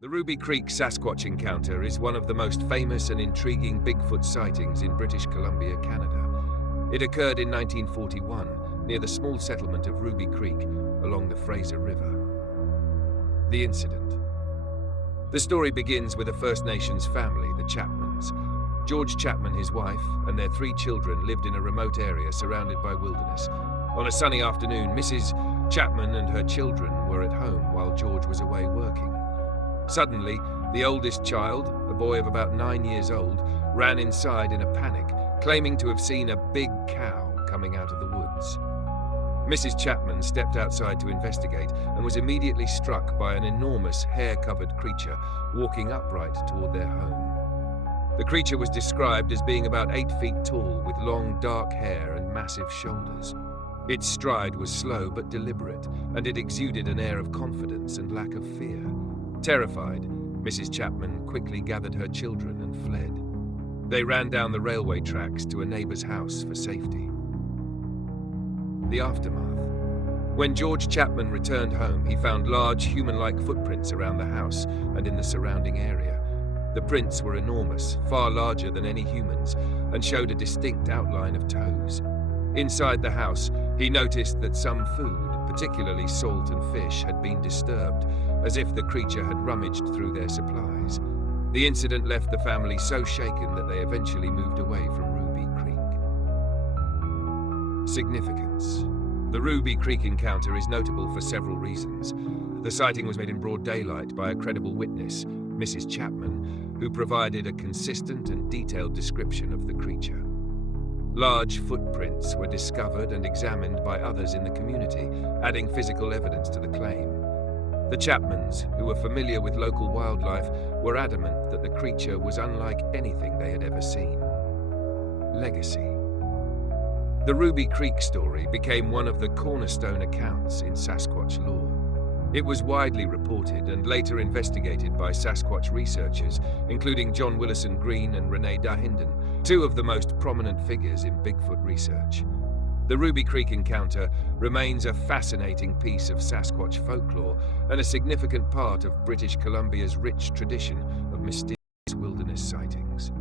The Ruby Creek Sasquatch encounter is one of the most famous and intriguing Bigfoot sightings in British Columbia, Canada. It occurred in 1941 near the small settlement of Ruby Creek along the Fraser River. The incident. The story begins with a First Nations family, the Chapmans. George Chapman, his wife, and their 3 children lived in a remote area surrounded by wilderness. On a sunny afternoon, Mrs. Chapman and her children were at home while George was away working. Suddenly, the oldest child, a boy of about 9 years old, ran inside in a panic, claiming to have seen a big cow coming out of the woods. Mrs. Chapman stepped outside to investigate and was immediately struck by an enormous hair-covered creature walking upright toward their home. The creature was described as being about 8 feet tall, with long dark hair and massive shoulders. Its stride was slow but deliberate, and it exuded an air of confidence and lack of fear. Terrified, Mrs. Chapman quickly gathered her children and fled. They ran down the railway tracks to a neighbor's house for safety. The aftermath. When George Chapman returned home, he found large human-like footprints around the house and in the surrounding area. The prints were enormous, far larger than any humans, and showed a distinct outline of toes. Inside the house, he noticed that some food, particularly salt and fish, had been disturbed, as if the creature had rummaged through their supplies. The incident left the family so shaken that they eventually moved away from Ruby Creek. Significance. The Ruby Creek encounter is notable for several reasons. The sighting was made in broad daylight by a credible witness, Mrs. Chapman, who provided a consistent and detailed description of the creature. Large footprints were discovered and examined by others in the community, adding physical evidence to the claim. The Chapmans, who were familiar with local wildlife, were adamant that the creature was unlike anything they had ever seen. Legacy. The Ruby Creek story became one of the cornerstone accounts in Sasquatch lore. It was widely reported and later investigated by Sasquatch researchers, including John Willison Green and Renee Dahinden, 2 of the most prominent figures in Bigfoot research. The Ruby Creek encounter remains a fascinating piece of Sasquatch folklore and a significant part of British Columbia's rich tradition of mysterious wilderness sightings.